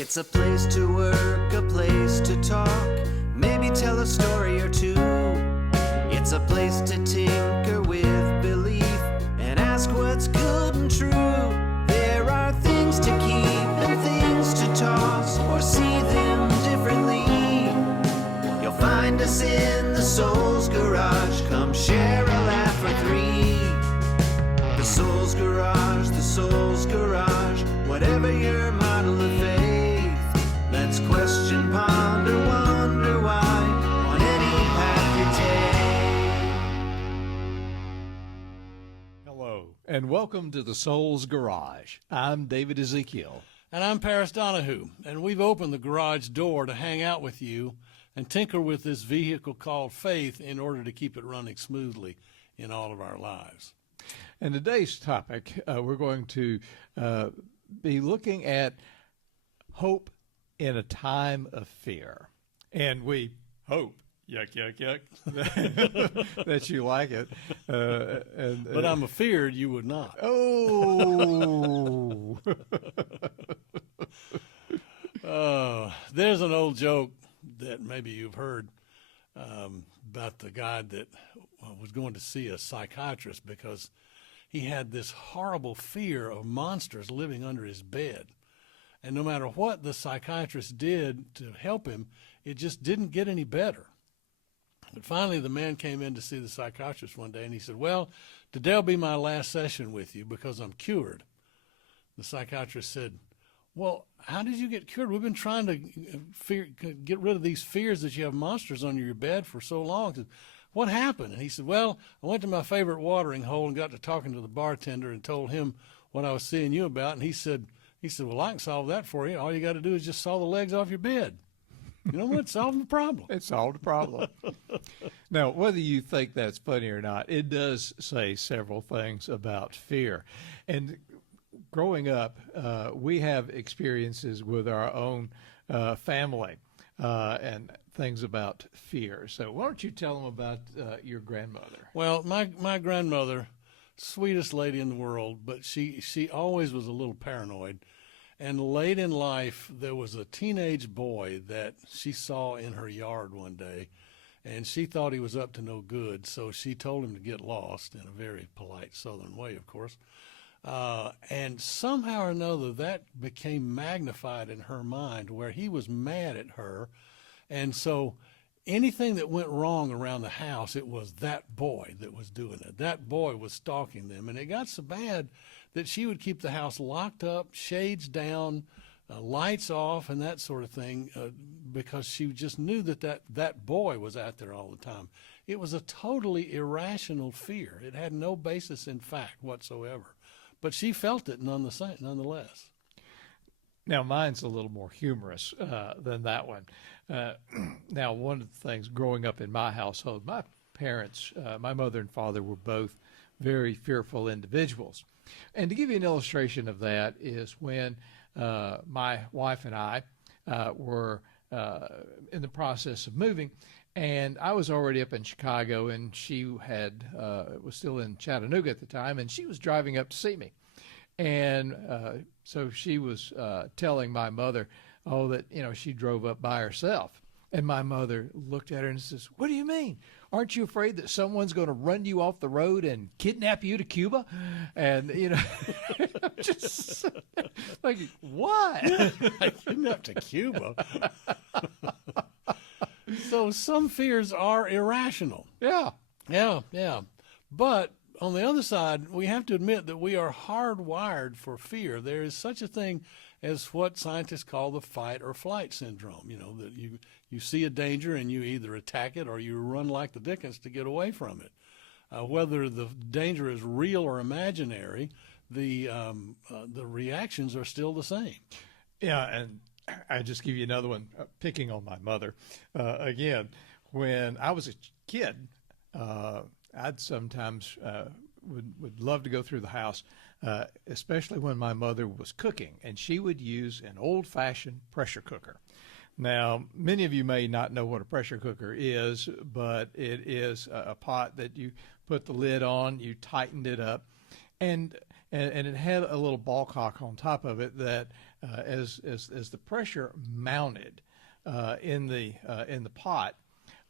It's a place to work, a place to talk, maybe tell a story or two. It's a place to tinker with belief and ask what's good and true. There are things to keep and things to toss or see them differently. You'll find us in the Soul's Garage. Come share a laugh or three. The Soul's Garage, the Soul's Garage. Whatever your model of faith, let's question, ponder, wonder why on any path you take. Hello, and welcome to the Soul's Garage. I'm David Ezekiel. And I'm Paris Donahue, and we've opened the garage door to hang out with you and tinker with this vehicle called faith in order to keep it running smoothly in all of our lives. And today's topic, we're going to be looking at hope in a time of fear. And we hope, yuck, yuck, yuck, that you like it. But I'm afeared you would not. Oh! There's an old joke that maybe you've heard about the guy that was going to see a psychiatrist because he had this horrible fear of monsters living under his bed. And no matter what the psychiatrist did to help him, it just didn't get any better. But finally, the man came in to see the psychiatrist one day, and he said, "Well, today'll be my last session with you because I'm cured." The psychiatrist said, "Well, how did you get cured? We've been trying to get rid of these fears that you have monsters under your bed for so long." I said, "What happened?" And he said, "Well, I went to my favorite watering hole and got to talking to the bartender and told him what I was seeing you about." And he said, "Well, I can solve that for you. All you got to do is just saw the legs off your bed." You know what? Solve the problem. It solved the problem. Now, whether you think that's funny or not, it does say several things about fear. And growing up, we have experiences with our own family and things about fear. So why don't you tell them about your grandmother? Well, my grandmother, sweetest lady in the world, but she always was a little paranoid. And late in life, there was a teenage boy that she saw in her yard one day, and she thought he was up to no good, so she told him to get lost in a very polite Southern way, of course. And somehow or another, that became magnified in her mind where he was mad at her. And so anything that went wrong around the house, it was that boy that was doing it. That boy was stalking them. And it got so bad that she would keep the house locked up, shades down, lights off, and that sort of thing, because she just knew that boy was out there all the time. It was a totally irrational fear. It had no basis in fact whatsoever. But she felt it nonetheless. Now, mine's a little more humorous than that one. Now, one of the things growing up in my household, my parents, my mother and father were both very fearful individuals. And to give you an illustration of that is when my wife and I were in the process of moving, and I was already up in Chicago, and she was still in Chattanooga at the time, and she was driving up to see me. And so she was telling my mother, that, she drove up by herself. And my mother looked at her and says, "What do you mean? Aren't you afraid that someone's going to run you off the road and kidnap you to Cuba?" And, just like, what? Kidnap to Cuba? So some fears are irrational. Yeah. Yeah. But on the other side, we have to admit that we are hardwired for fear. There is such a thing as what scientists call the fight or flight syndrome. That you see a danger and you either attack it or you run like the dickens to get away from it. Whether the danger is real or imaginary, the reactions are still the same. Yeah, and I just give you another one, picking on my mother. Again, when I was a kid, I'd sometimes would love to go through the house, especially when my mother was cooking, and she would use an old-fashioned pressure cooker. Now, many of you may not know what a pressure cooker is, but it is a pot that you put the lid on, you tightened it up, and it had a little ball cock on top of it that as the pressure mounted in the pot,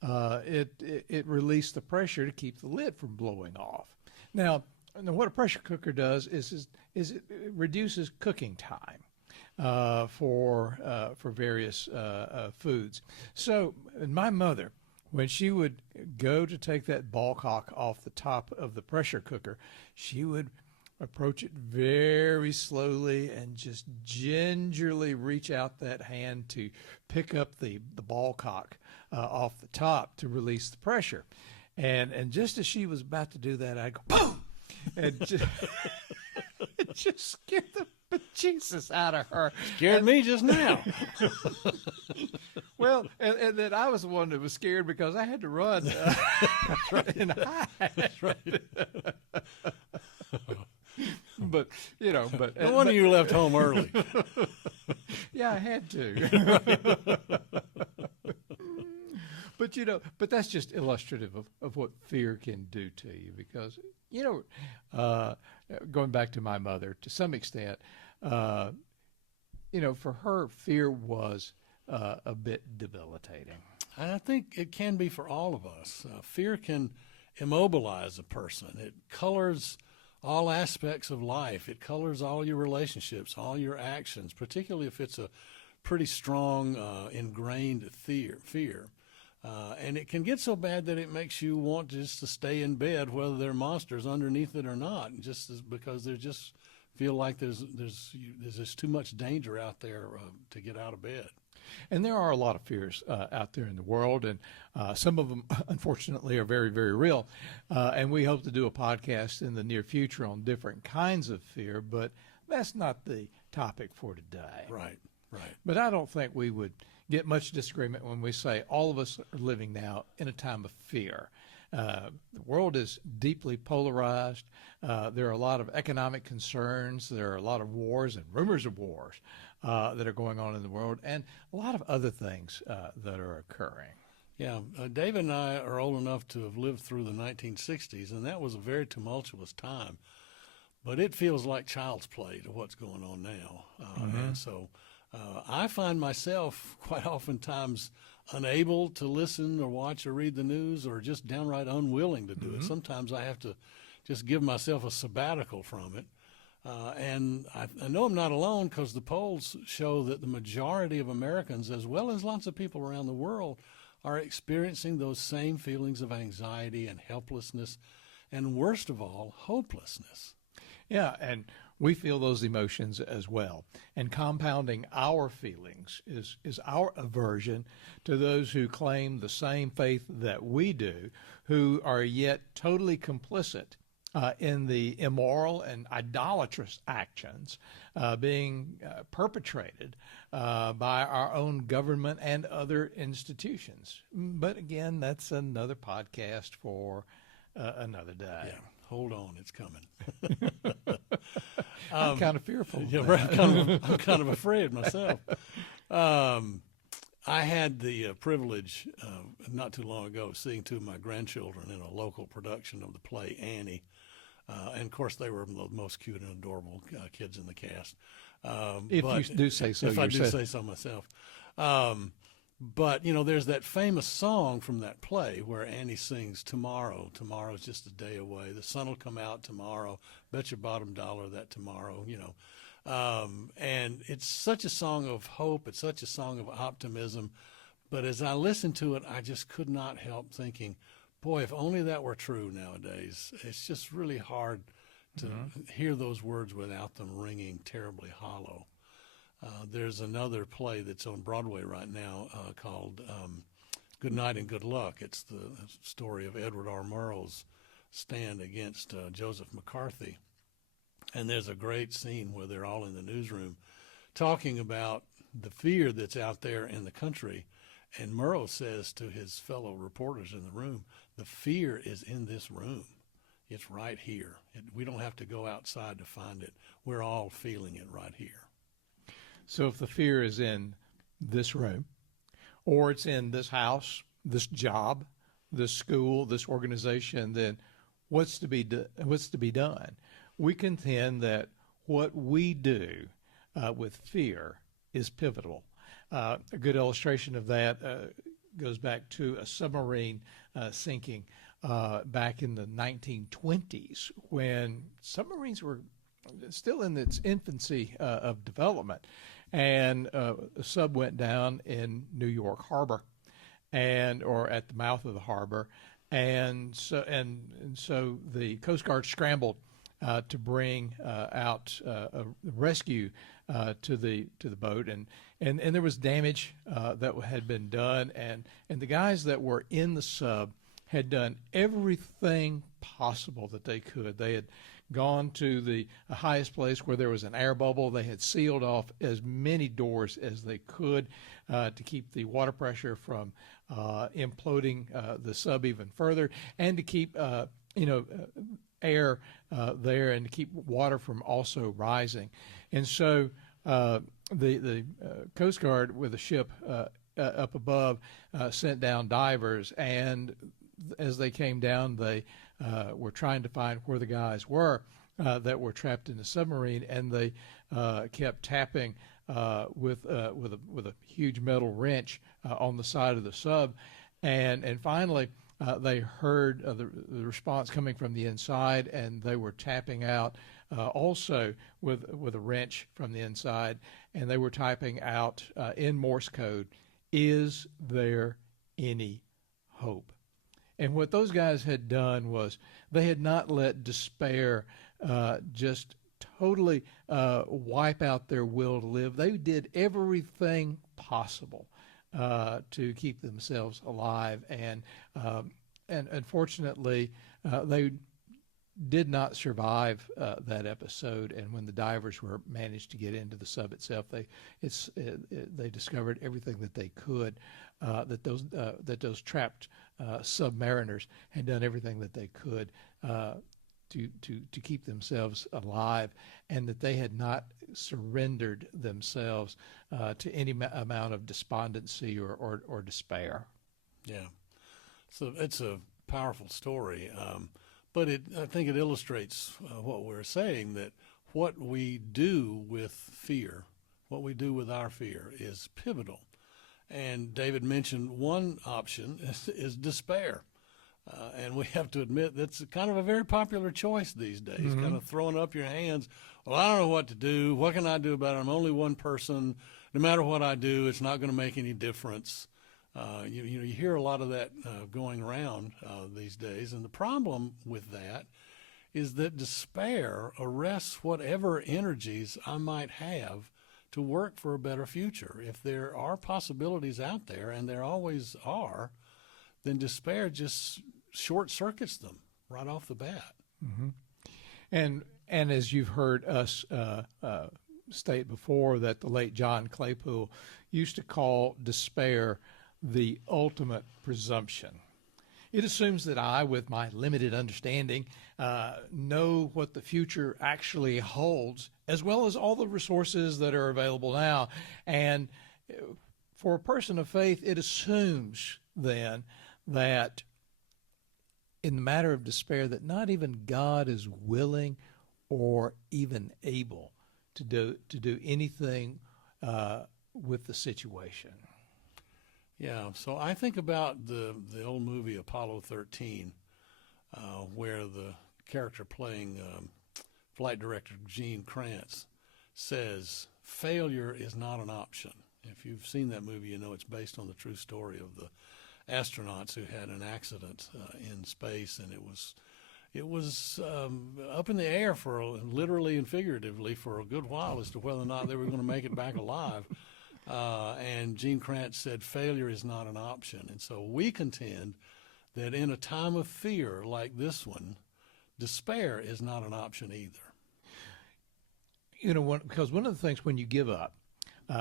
it released the pressure to keep the lid from blowing off. Now, what a pressure cooker does is it reduces cooking time for various foods. So, my mother, when she would go to take that ball cock off the top of the pressure cooker, she would approach it very slowly and just gingerly reach out that hand to pick up the ball cock off the top to release the pressure. And just as she was about to do that, I go, boom! And just, it just scared the bejesus out of her. Scared me just now. Well, and then I was the one that was scared because I had to run and hide. That's right. But No wonder you left home early. Yeah, I had to. But that's just illustrative of what fear can do to you, because going back to my mother, to some extent, for her, fear was a bit debilitating. And I think it can be for all of us. Fear can immobilize a person. It colors all aspects of life. It colors all your relationships, all your actions, particularly if it's a pretty strong, ingrained fear. And it can get so bad that it makes you want just to stay in bed, whether there are monsters underneath it or not, because they just feel like there's too much danger out there to get out of bed. And there are a lot of fears out there in the world, and some of them, unfortunately, are very, very real. And we hope to do a podcast in the near future on different kinds of fear, but that's not the topic for today. Right. But I don't think we would get much disagreement when we say all of us are living now in a time of fear. The world is deeply polarized. There are a lot of economic concerns. There are a lot of wars and rumors of wars that are going on in the world, and a lot of other things that are occurring. Yeah, David and I are old enough to have lived through the 1960s, and that was a very tumultuous time. But it feels like child's play to what's going on now. And so I find myself quite oftentimes unable to listen or watch or read the news, or just downright unwilling to do it. Sometimes I have to just give myself a sabbatical from it. And I know I'm not alone, because the polls show that the majority of Americans, as well as lots of people around the world, are experiencing those same feelings of anxiety and helplessness, and worst of all, hopelessness. Yeah, and we feel those emotions as well. And compounding our feelings is our aversion to those who claim the same faith that we do, who are yet totally complicit in the immoral and idolatrous actions being perpetrated by our own government and other institutions. But again, that's another podcast for another day. Yeah, hold on, it's coming. I'm kind of fearful. Yeah, right, I'm kind of afraid myself. I had the privilege not too long ago of seeing two of my grandchildren in a local production of the play Annie. And, of course, they were the most cute and adorable kids in the cast. If you do say so yourself. If I do say so myself. But, there's that famous song from that play where Annie sings, tomorrow's just a day away. The sun will come out tomorrow. Bet your bottom dollar that tomorrow, And it's such a song of hope. It's such a song of optimism. But as I listened to it, I just could not help thinking, boy, if only that were true nowadays. It's just really hard to hear those words without them ringing terribly hollow. There's another play that's on Broadway right now called Good Night and Good Luck. It's the story of Edward R. Murrow's stand against Joseph McCarthy. And there's a great scene where they're all in the newsroom talking about the fear that's out there in the country. And Murrow says to his fellow reporters in the room, the fear is in this room. It's right here. We don't have to go outside to find it. We're all feeling it right here. So if the fear is in this room, or it's in this house, this job, this school, this organization, then what's to be done? We contend that what we do with fear is pivotal. A good illustration of that goes back to a submarine sinking back in the 1920s, when submarines were still in its infancy of development. And a sub went down in New York Harbor, or at the mouth of the harbor, and so the Coast Guard scrambled to bring out a rescue to the boat, and there was damage that had been done, and the guys that were in the sub had done everything possible that they could. They had gone to the highest place where there was an air bubble. They had sealed off as many doors as they could to keep the water pressure from imploding the sub even further, and to keep air there, and to keep water from also rising. And so the Coast Guard with a ship up above sent down divers, and as they came down, they were trying to find where the guys were that were trapped in the submarine, and they kept tapping with a huge metal wrench on the side of the sub, and finally they heard the response coming from the inside, and they were tapping out also with a wrench from the inside, and they were typing out in Morse code, "Is there any hope?" And what those guys had done was they had not let despair just totally wipe out their will to live. They did everything possible to keep themselves alive, and unfortunately, they did not survive that episode. And when the divers were managed to get into the sub itself, they discovered everything that they could. That those trapped submariners had done everything that they could to keep themselves alive, and that they had not surrendered themselves to any amount of despondency or despair. Yeah, so it's a powerful story, but I think it illustrates what we're saying, that what we do with fear, what we do with our fear, is pivotal. And David mentioned one option is despair. And we have to admit that's kind of a very popular choice these days, Mm-hmm. kind of throwing up your hands. Well, I don't know what to do. What can I do about it? I'm only one person. No matter what I do, it's not going to make any difference. You hear a lot of that going around these days. And the problem with that is that despair arrests whatever energies I might have to work for a better future. If there are possibilities out there, and there always are, then despair just short circuits them right off the bat. Mm-hmm. And as you've heard us state before, that the late John Claypool used to call despair the ultimate presumption. It assumes that I, with my limited understanding, know what the future actually holds, as well as all the resources that are available now. And for a person of faith, it assumes then that in the matter of despair, that not even God is willing or even able to do anything with the situation. Yeah, so I think about the old movie Apollo 13, where the character playing flight director Gene Kranz says, failure is not an option. If you've seen that movie, you know it's based on the true story of the astronauts who had an accident in space, and it was up in the air for literally and figuratively for a good while as to whether or not they were going to make it back alive. And Gene Kranz said failure is not an option. And so we contend that in a time of fear like this one, despair is not an option either. Because one of the things when you give up,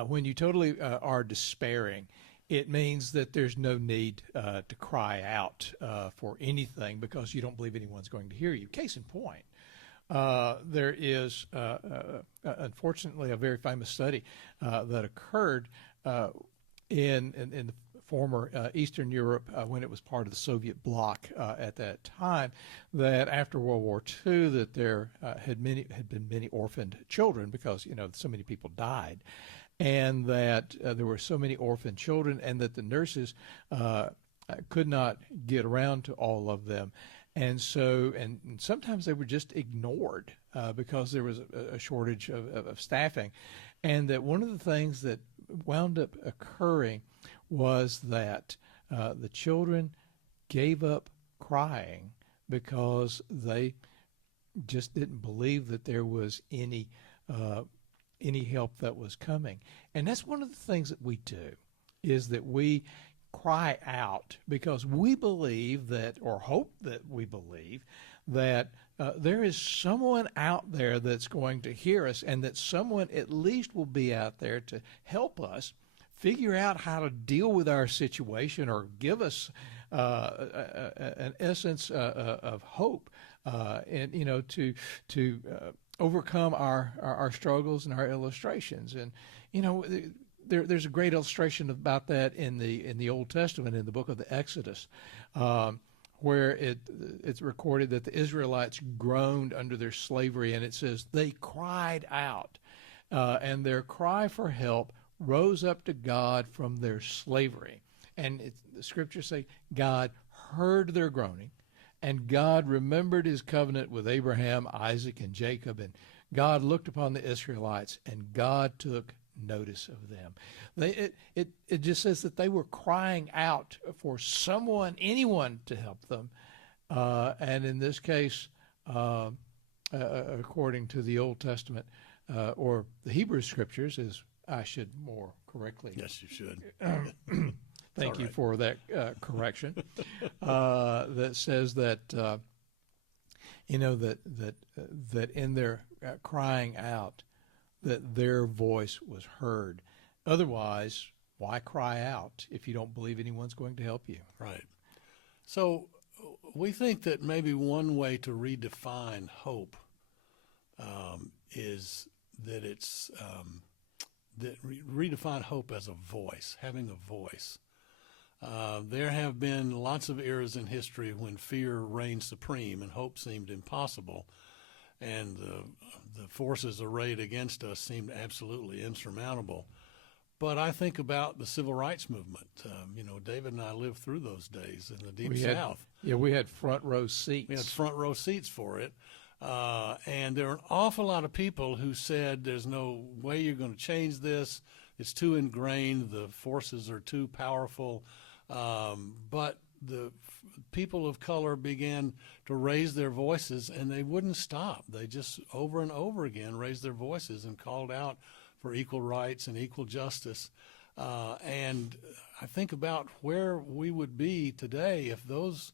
when you totally are despairing, it means that there's no need to cry out for anything, because you don't believe anyone's going to hear you. Case in point, there is, unfortunately, a very famous study that occurred in the former Eastern Europe when it was part of the Soviet bloc at that time, that after World War II that there had been many orphaned children because so many people died, and that there were so many orphaned children, and that the nurses could not get around to all of them. And so, and sometimes they were just ignored because there was a shortage of staffing. And that one of the things that wound up occurring was that the children gave up crying because they just didn't believe that there was any help that was coming. And that's one of the things that we do, is that we cry out because we believe that, or hope that we believe, that there is someone out there that's going to hear us, and that someone at least will be out there to help us figure out how to deal with our situation, or give us an essence of hope, and to overcome our struggles and our illustrations. And there's a great illustration about that in the Old Testament, in the book of the Exodus, where it's recorded that the Israelites groaned under their slavery, and it says they cried out, and their cry for help rose up to God from their slavery. And the scriptures say God heard their groaning, and God remembered his covenant with Abraham, Isaac, and Jacob, and God looked upon the Israelites, and God took notice of them. It just says that they were crying out for someone, anyone, to help them. And in this case, according to the Old Testament, or the Hebrew Scriptures, as I should more correctly. Yes, you should. Thank you for that correction. That says that that in their crying out, that their voice was heard. Otherwise, why cry out if you don't believe anyone's going to help you? Right. So we think that maybe one way to redefine hope is that it's redefine hope as a voice, having a voice. There have been lots of eras in history when fear reigned supreme and hope seemed impossible, and the forces arrayed against us seemed absolutely insurmountable. But I think about the civil rights movement. David and I lived through those days in the Deep South. We had front row seats. We had front row seats for it. And there were an awful lot of people who said, there's no way you're going to change this. It's too ingrained. The forces are too powerful. But the people of color began to raise their voices, and they wouldn't stop. They just over and over again raised their voices and called out for equal rights and equal justice. And I think about where we would be today if those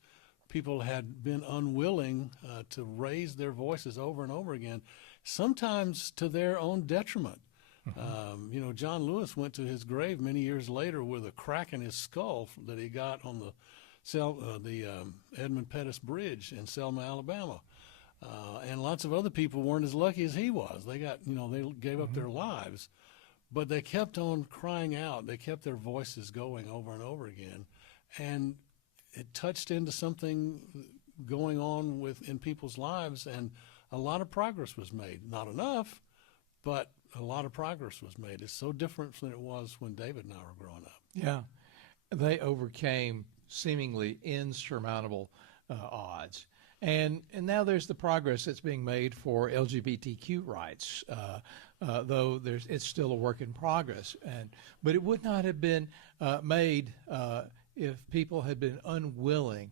people had been unwilling to raise their voices over and over again, sometimes to their own detriment. Mm-hmm. John Lewis went to his grave many years later with a crack in his skull that he got on the Edmund Pettus Bridge in Selma, Alabama. And lots of other people weren't as lucky as he was. They got, they gave up their lives, but they kept on crying out. They kept their voices going over and over again. And it touched into something going on in people's lives, and a lot of progress was made. Not enough, but a lot of progress was made. It's so different than it was when David and I were growing up. Yeah. They overcame seemingly insurmountable odds. And now there's the progress that's being made for LGBTQ rights, though it's still a work in progress. But it would not have been made if people had been unwilling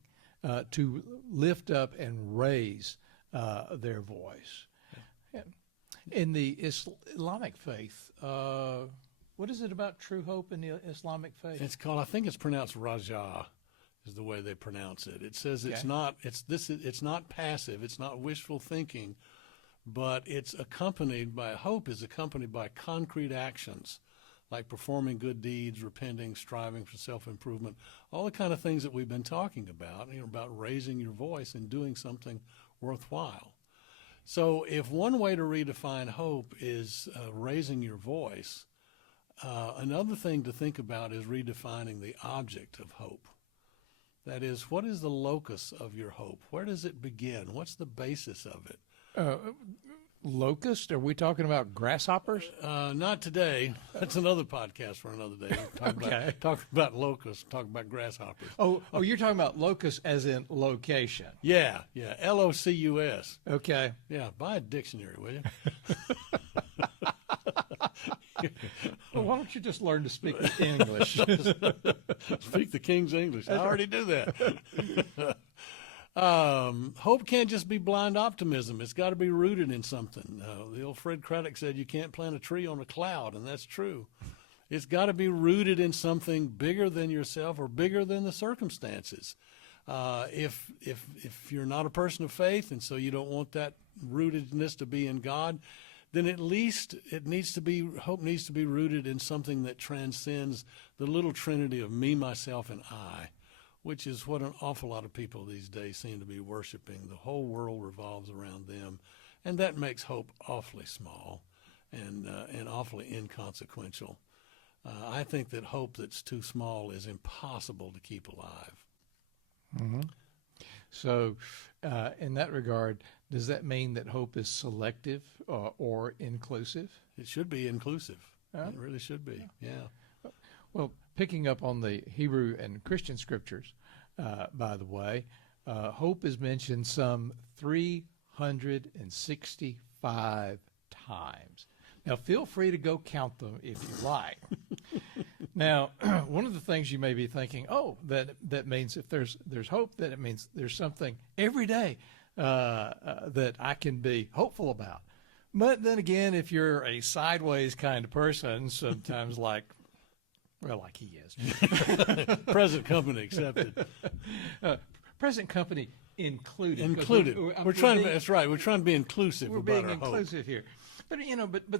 to lift up and raise their voice. Yeah. In the Islamic faith, what is it about true hope in the Islamic faith? I think it's pronounced Raja, is the way they pronounce it. It says it's not passive, it's not wishful thinking, but it's accompanied by, hope is accompanied by concrete actions, like performing good deeds, repenting, striving for self-improvement, all the kind of things that we've been talking about, about raising your voice and doing something worthwhile. So if one way to redefine hope is raising your voice, Another thing to think about is redefining the object of hope. That is, what is the locus of your hope? Where does it begin? What's the basis of it? Locust? Are we talking about grasshoppers? Not today. That's another podcast for another day. Talk about locusts, talk about grasshoppers. Oh, you're talking about locus as in location. Yeah, Locus. Okay. Yeah, buy a dictionary, will you? Well, why don't you just learn to speak English? Speak the King's English. I already do that. Hope can't just be blind optimism. It's got to be rooted in something. The old Fred Craddock said you can't plant a tree on a cloud, and that's true. It's got to be rooted in something bigger than yourself or bigger than the circumstances. If you're not a person of faith, and so you don't want that rootedness to be in God, then at least hope needs to be rooted in something that transcends the little trinity of me, myself, and I, which is what an awful lot of people these days seem to be worshiping. The whole world revolves around them, and that makes hope awfully small and awfully inconsequential. I think that hope that's too small is impossible to keep alive. Mm-hmm. So, in that regard, does that mean that hope is selective or inclusive? It should be inclusive. It really should be, yeah. Well, picking up on the Hebrew and Christian scriptures, by the way, hope is mentioned some 365 times. Now, feel free to go count them if you like. Now, one of the things you may be thinking, that means if there's hope, that it means there's something every day that I can be hopeful about. But then again, if you're a sideways kind of person, sometimes like he is. Present company accepted. Present company included. We're trying to. That's right. We're trying to be inclusive. We're about being our inclusive hope. here. But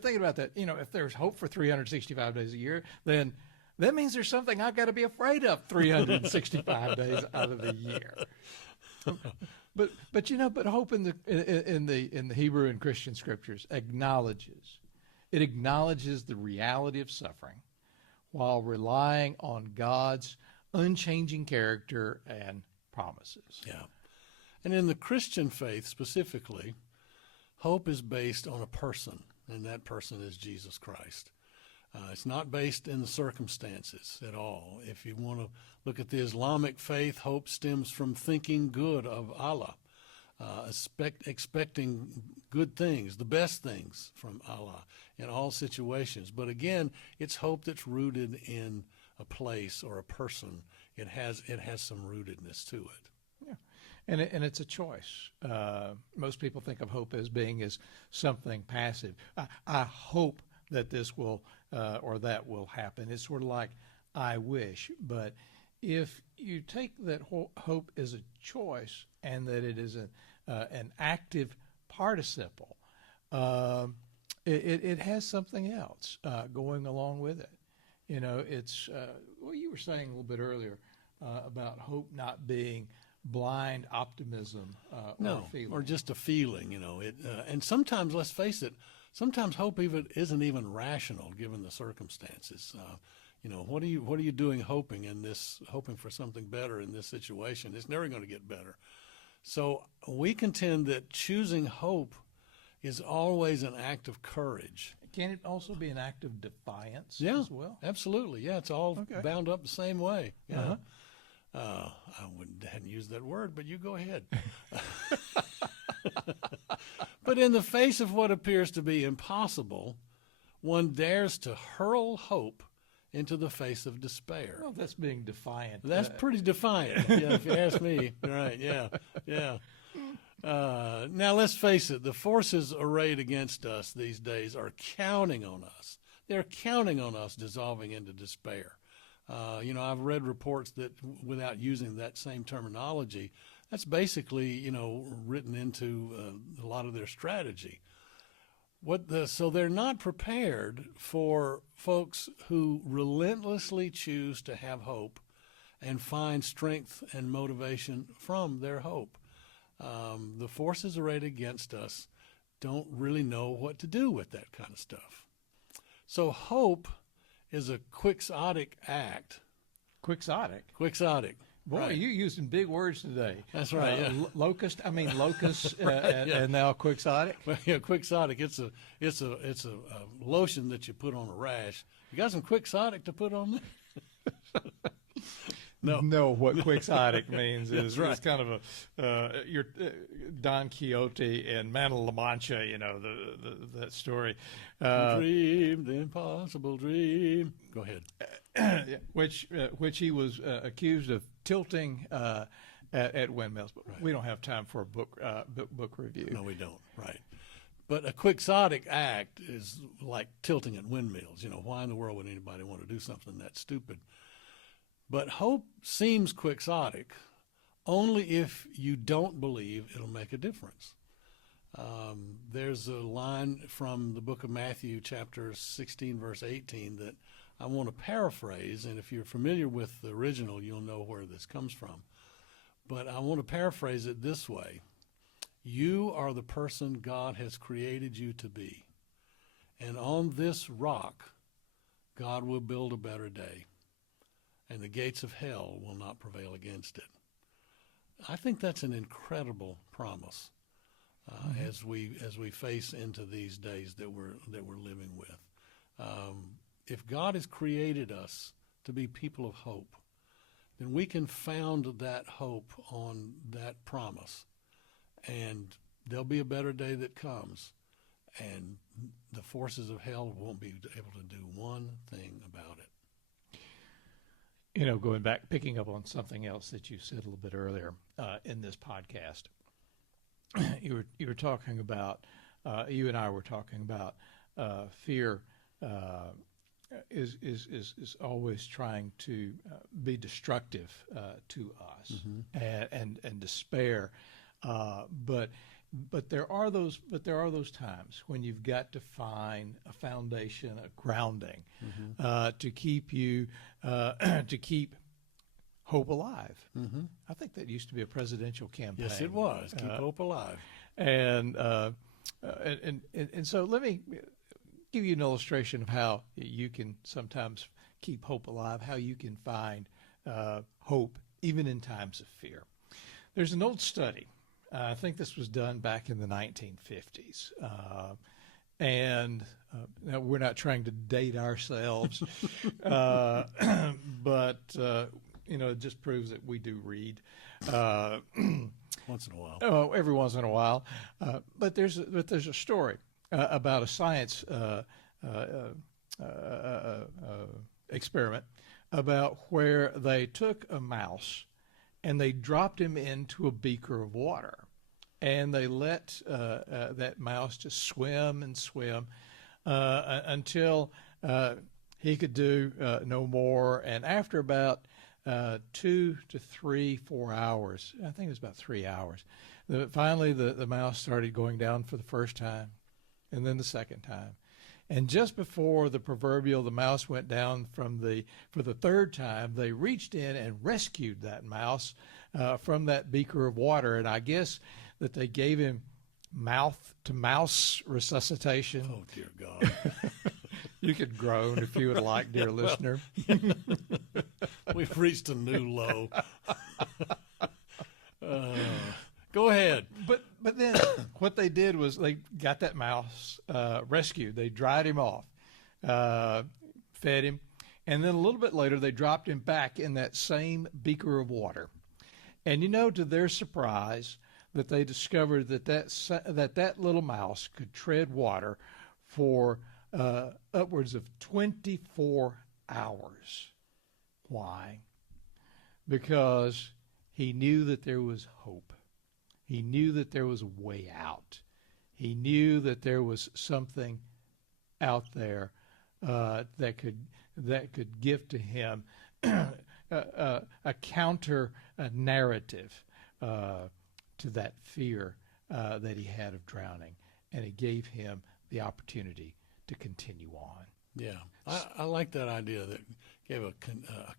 thinking about that, if there's hope for 365 days a year, then that means there's something I've got to be afraid of 365 days out of the year. But hope in the Hebrew and Christian scriptures acknowledges the reality of suffering while relying on God's unchanging character and promises. Yeah. And in the Christian faith specifically, hope is based on a person, and that person is Jesus Christ. It's not based in the circumstances at all. If you want to look at the Islamic faith, hope stems from thinking good of Allah, expecting good things, the best things from Allah in all situations. But again, it's hope that's rooted in a place or a person. It has some rootedness to it. Yeah. And it's a choice. Most people think of hope as being as something passive. I hope that this will or that will happen. It's sort of like I wish. But if you take that hope as a choice and that it is an active participle, it has something else going along with it. It's you were saying a little bit earlier about hope not being blind optimism or feeling. Or just a feeling, and sometimes, let's face it, sometimes hope isn't even rational given the circumstances. What are you doing hoping for something better in this situation? It's never going to get better. So we contend that choosing hope is always an act of courage. Can it also be an act of defiance as well? Absolutely. Yeah, it's all bound up the same way. Yeah. Uh-huh. I hadn't used that word, but you go ahead. But in the face of what appears to be impossible, one dares to hurl hope into the face of despair. Well, that's being defiant. That's pretty defiant, if you ask me. Right, yeah. Now, let's face it, the forces arrayed against us these days are counting on us. They're counting on us dissolving into despair. I've read reports that, without using that same terminology, that's basically, written into a lot of their strategy. So they're not prepared for folks who relentlessly choose to have hope and find strength and motivation from their hope. The forces arrayed against us don't really know what to do with that kind of stuff. So hope is a quixotic act. Quixotic. Quixotic. Boy, right. you're using big words today. That's right. Yeah. Locust. I mean locust, Right, yeah. and now quixotic. Well, yeah, quixotic. It's a lotion that you put on a rash. You got some quixotic to put on there? No, what quixotic means is right. it's kind of a your Don Quixote and Man of La Mancha, that story. Dream the impossible dream. Go ahead. Which he was accused of tilting at windmills. But we don't have time for a book review. No, we don't. Right. But a quixotic act is like tilting at windmills. Why in the world would anybody want to do something that stupid? But hope seems quixotic only if you don't believe it'll make a difference. There's a line from the book of Matthew, chapter 16, verse 18, that I want to paraphrase, and if you're familiar with the original, you'll know where this comes from. But I want to paraphrase it this way. You are the person God has created you to be, and on this rock, God will build a better day, and the gates of hell will not prevail against it. I think that's an incredible promise as we face into these days that we're living with. If God has created us to be people of hope, then we can found that hope on that promise, and there'll be a better day that comes, and the forces of hell won't be able to do one thing about it. Going back, picking up on something else that you said a little bit earlier in this podcast, you were talking about, you and I were talking about fear is always trying to be destructive to us, and despair, but there are those times when you've got to find a foundation, a grounding, to keep you to keep hope alive. I think that used to be a presidential campaign. Yes, it was. Keep hope alive. And so let me give you an illustration of how you can sometimes keep hope alive, how you can find hope even in times of fear. There's an old study. I think this was done back in the 1950s. And we're not trying to date ourselves, but, it just proves that we do read. Once in a while. Oh, every once in a while. But there's a story about a science experiment about where they took a mouse and they dropped him into a beaker of water, and they let that mouse just swim and swim until he could do no more. And after about 2 to 3, 4 hours, I think it was about 3 hours, finally the mouse started going down for the first time, and then the second time. And just before the mouse went down for the third time, they reached in and rescued that mouse from that beaker of water. And I guess that they gave him mouth-to-mouse resuscitation. Oh, dear God. You could groan if you would like, dear listener. We've reached a new low. Go ahead. But then what they did was they got that mouse rescued. They dried him off, fed him, and then a little bit later they dropped him back in that same beaker of water. And to their surprise, that they discovered that little mouse could tread water for upwards of 24 hours. Why? Because he knew that there was hope. He knew that there was a way out. He knew that there was something out there that could give to him a counter narrative to that fear that he had of drowning, and it gave him the opportunity to continue on. Yeah, I like that idea that gave a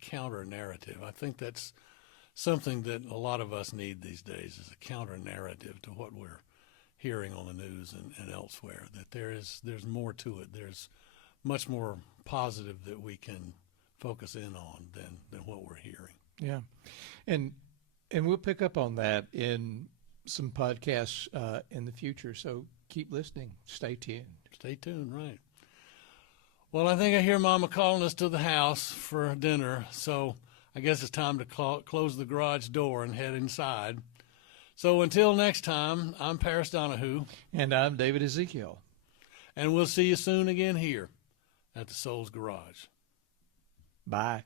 counter narrative. I think that's something that a lot of us need these days, is a counter narrative to what we're hearing on the news and elsewhere, that there's more to it. There's much more positive that we can focus in on than what we're hearing. Yeah, and we'll pick up on that in some podcasts in the future. So keep listening. Stay tuned. Stay tuned, right. Well, I think I hear Mama calling us to the house for dinner, so I guess it's time to close the garage door and head inside. So until next time, I'm Paris Donahue. And I'm David Ezekiel. And we'll see you soon again here at the Soul's Garage. Bye.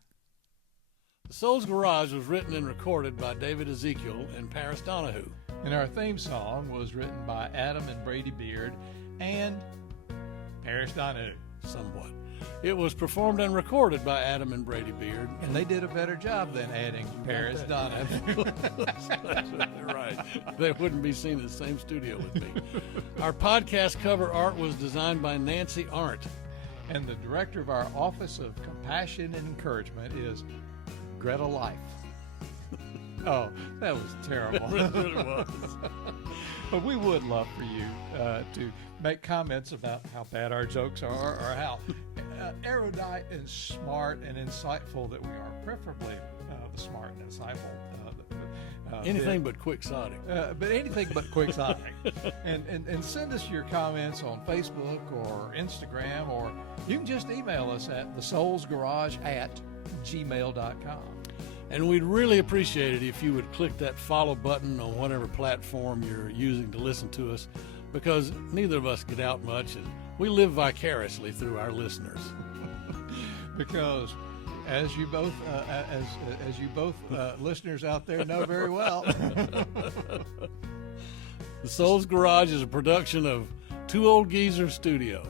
The Soul's Garage was written and recorded by David Ezekiel and Paris Donahue. And our theme song was written by Adam and Brady Beard and Paris Donahue. Somewhat. It was performed and recorded by Adam and Brady Beard. And they did a better job than adding Paris Donahue. That's right. They wouldn't be seen in the same studio with me. Our podcast cover art was designed by Nancy Arndt. And the director of our Office of Compassion and Encouragement is Greta Life. Oh, that was terrible. It really was. But we would love for you to make comments about how bad our jokes are or how erudite and smart and insightful that we are, preferably the smart and insightful. Anything but quixotic. But anything but quixotic. and send us your comments on Facebook or Instagram, or you can just email us at thesoulsgarage@gmail.com. And we'd really appreciate it if you would click that follow button on whatever platform you're using to listen to us, because neither of us get out much, and we live vicariously through our listeners. Because as you both listeners out there know very well, The Soul's Garage is a production of Two Old Geezers Studio.